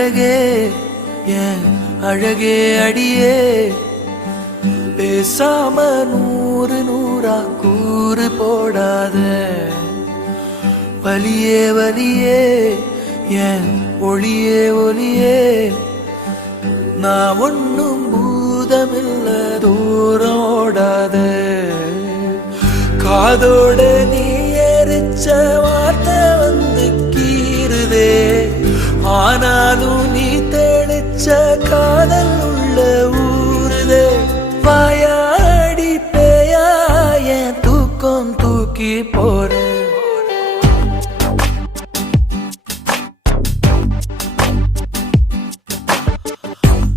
அழகே என் அழகே அடியே பேசாம நூறு நூறா கூறு போடாத வலியே வலியே என் ஒளியே ஒளியே நான் ஒன்னும் பூதமில்ல தூரம் ஓடாத காதோட நீ எரிச்ச வார்த்தை வந்து கீறுதே ஆனாலும் நீ தெளிச்ச காதல் உள்ள ஊறுதே வாயாடி பேயா என் தூக்கம் தூக்கி போற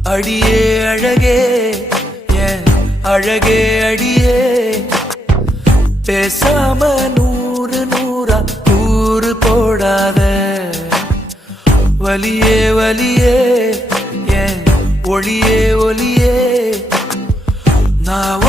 அடியே அழகே என் அழகே அடியே பேசாம நூறு நூறா கூறு போடாத வலியே வலியே என் ஒளியே ஒளியே நான்